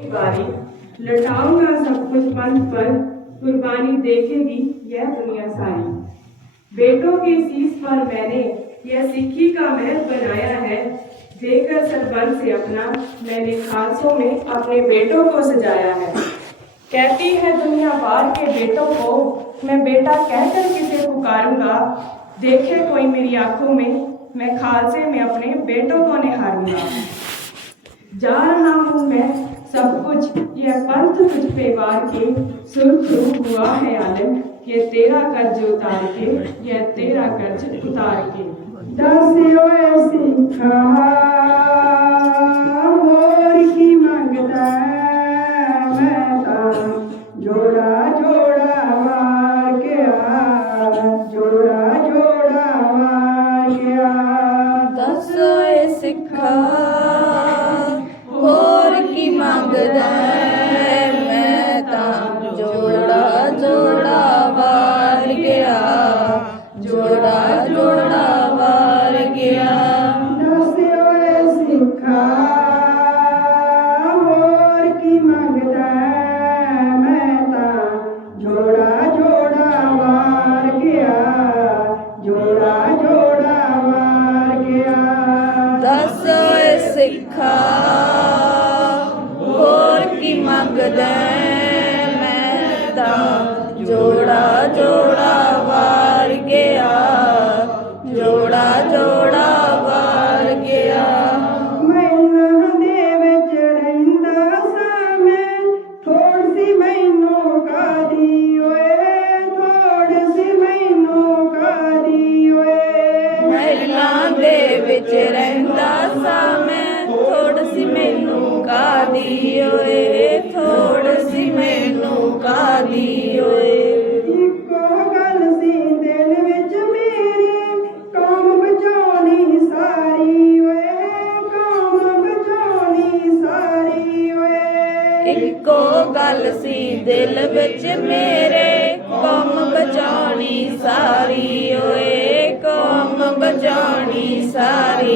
बारी। लौटाऊँगा सब कुछ पंथ पर, कुर्बानी देखेगी यह दुनिया सारी। बेटों के शीश पर मैंने यह सिक्की का महल बनाया है। देकर सरबन से अपना मैंने खालसों में अपने बेटों को सजाया है। कहती है दुनिया बाहर के बेटों को, मैं बेटा कहकर किसे पुकारूँगा? देखे कोई मेरी आँखों में, मैं खालसे में अपने बेटों को निहारूँगा। जा रहा हूँ मैं सब कुछ यह पंथ कुछ पे वार के सुरखरू हुआ है आलम यह तेरा कर्ज उतार के यह तेरा कर्ज उतार के। दासियो ऐसी मोर की माँगता जोड़ा जोड़ा मार के जोड़ा जोड़ा मार के दस सिखा ਕਾਦੀ ਓਏ ਇੱਕੋ ਗੱਲ ਸੀ ਦਿਲ ਵਿੱਚ ਮੇਰੇ ਕੌਮ ਬਚਾਉਣੀ ਸਾਰੀ ਓਏ ਕੌਮ ਬਚਾਉਣੀ ਸਾਰੀ ਓਏ ਇੱਕੋ ਗੱਲ ਸੀ ਦਿਲ ਵਿੱਚ ਮੇਰੇ ਕੌਮ ਬਚਾਉਣੀ ਸਾਰੀ ਓਏ ਕੌਮ ਬਚਾਉਣੀ ਸਾਰੀ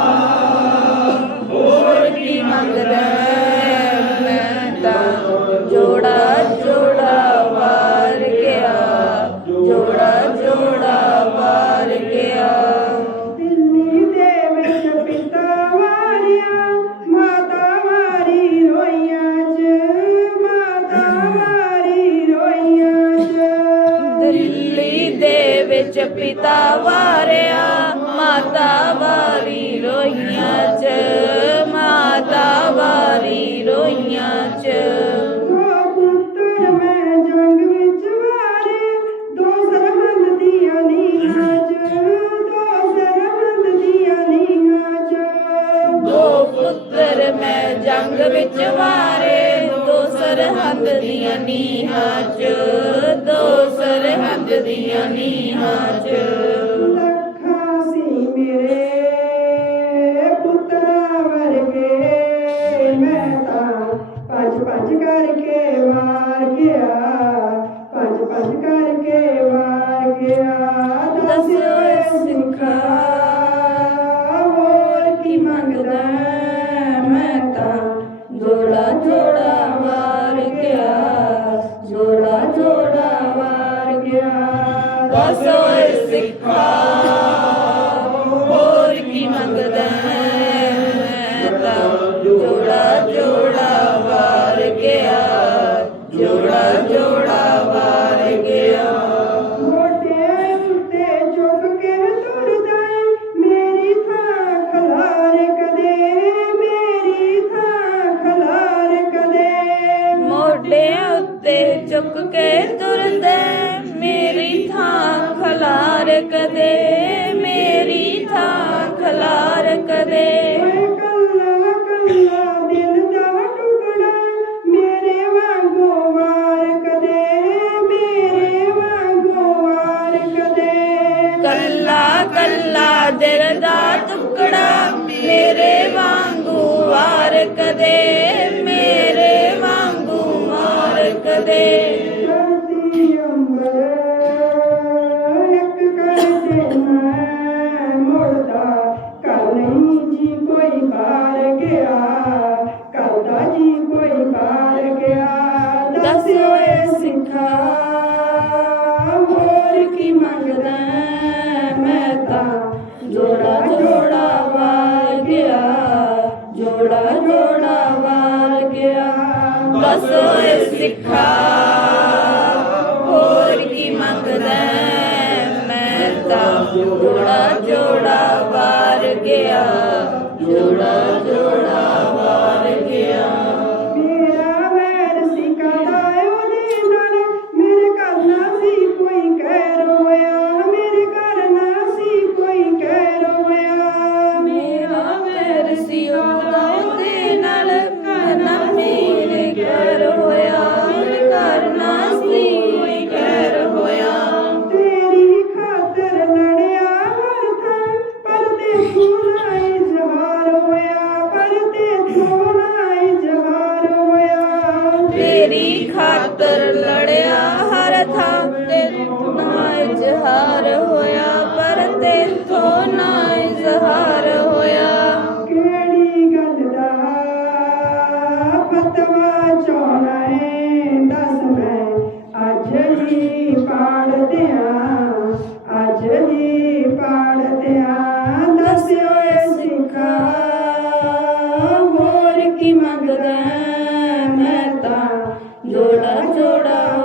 ਚ ਪਿਤਾ ਵਾਰਿਆ, ਮਾਤਾ ਵਾਰੀ ਰੋਈਆਂ ਚ, ਮਾਤਾ ਵਾਰੀ ਰੋਈਆਂ ਚ। ਦੋ ਪੁੱਤਰ ਮੈਂ ਜੰਗ ਵਿੱਚ ਵਾਰੇ, ਦੋ ਸਰਹੰਦ ਦੀਆਂ ਨੀਹਾਂ ਚ, ਦੋ ਸਰਹੰਦ ਦੀਆਂ ਨੀਹਾਂ ਚ। ਮੈਂ ਜੋੜਾ ਜੋੜਾ ਵਾਰ ਗਿਆ। ਜੋੜਾ ਜੋੜਾ जोड़ा जोड़ा